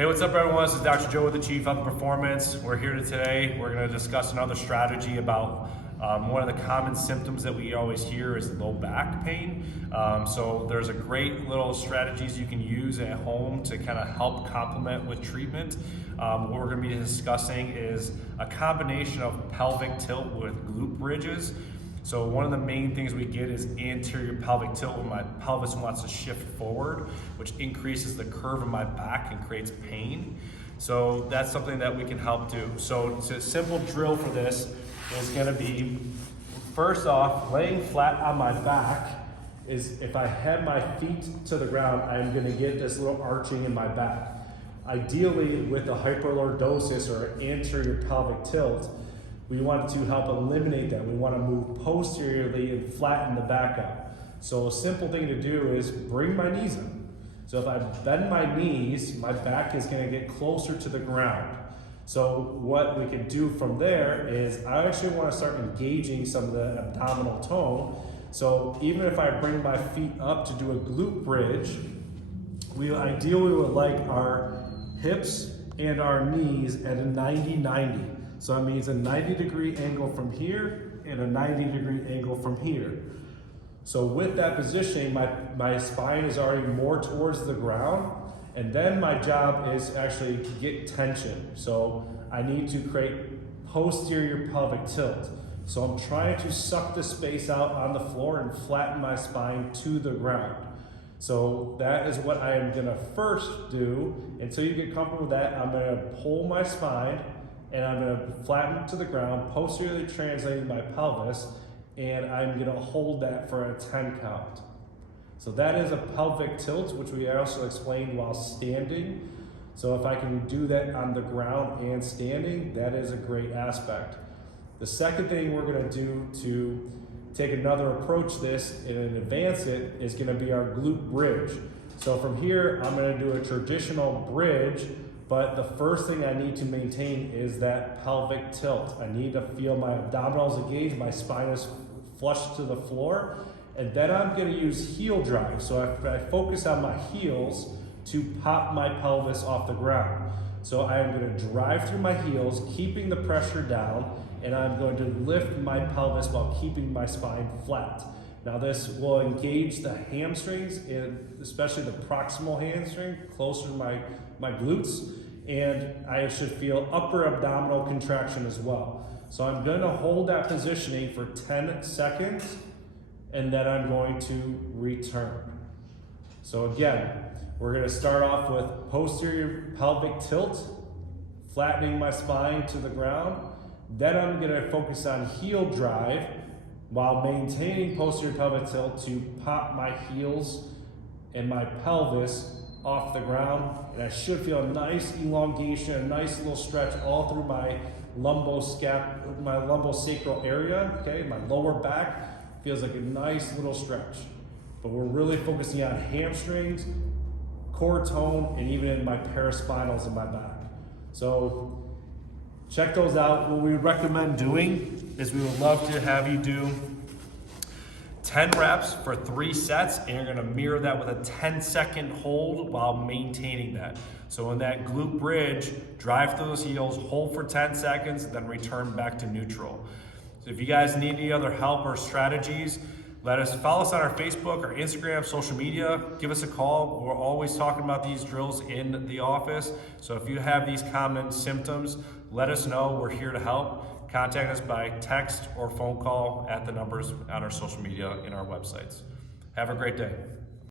Hey, what's up everyone? This is Dr. Joe with Achieve Health and Performance. We're here today. We're going to discuss another strategy about one of the common symptoms that we always hear is low back pain. So there's a great little strategies you can use at home to kind of help complement with treatment. What we're going to be discussing is a combination of pelvic tilt with glute bridges. So one of the main things we get is anterior pelvic tilt when my pelvis wants to shift forward, which increases the curve of my back and creates pain. So that's something that we can help do. So a simple drill for this is gonna be, first off, laying flat on my back is if I have my feet to the ground, I'm gonna get this little arching in my back. Ideally, with a hyperlordosis or anterior pelvic tilt, we want to help eliminate that. We want to move posteriorly and flatten the back out. So a simple thing to do is bring my knees up. So if I bend my knees, my back is going to get closer to the ground. So what we can do from there is I actually want to start engaging some of the abdominal tone. So even if I bring my feet up to do a glute bridge, we ideally would like our hips and our knees at a 90-90. So that means a 90-degree angle from here and a 90-degree angle from here. So with that positioning, my spine is already more towards the ground, and then my job is actually get tension. So I need to create posterior pelvic tilt. So I'm trying to suck the space out on the floor and flatten my spine to the ground. So that is what I am gonna first do. Until you get comfortable with that, I'm gonna pull my spine, and I'm gonna flatten to the ground, posteriorly translating my pelvis, and I'm gonna hold that for a 10 count. So that is a pelvic tilt, which we also explained while standing. So if I can do that on the ground and standing, that is a great aspect. The second thing we're gonna do to take another approach to this and advance it is gonna be our glute bridge. So from here, I'm gonna do a traditional bridge, but the first thing I need to maintain is that pelvic tilt. I need to feel my abdominals engaged, my spine is flush to the floor, and then I'm gonna use heel drive. So I focus on my heels to pop my pelvis off the ground. So I'm gonna drive through my heels, keeping the pressure down, and I'm going to lift my pelvis while keeping my spine flat. Now this will engage the hamstrings, and especially the proximal hamstring, closer to my glutes, and I should feel upper abdominal contraction as well. So I'm gonna hold that positioning for 10 seconds, and then I'm going to return. So again, we're gonna start off with posterior pelvic tilt, flattening my spine to the ground. Then I'm gonna focus on heel drive while maintaining posterior pelvic tilt to pop my heels and my pelvis off the ground, and I should feel a nice elongation, a nice little stretch all through my lumbosacral area, okay? My lower back feels like a nice little stretch. But we're really focusing on hamstrings, core tone, and even in my paraspinals in my back. So check those out. What we recommend doing is we would love to have you do 10 reps for 3 sets, and you're gonna mirror that with a 10-second hold while maintaining that. So in that glute bridge, drive through those heels, hold for 10 seconds, then return back to neutral. So if you guys need any other help or strategies, follow us on our Facebook or Instagram, social media, give us a call. We're always talking about these drills in the office. So if you have these common symptoms, let us know, we're here to help. Contact us by text or phone call at the numbers on our social media and our websites. Have a great day.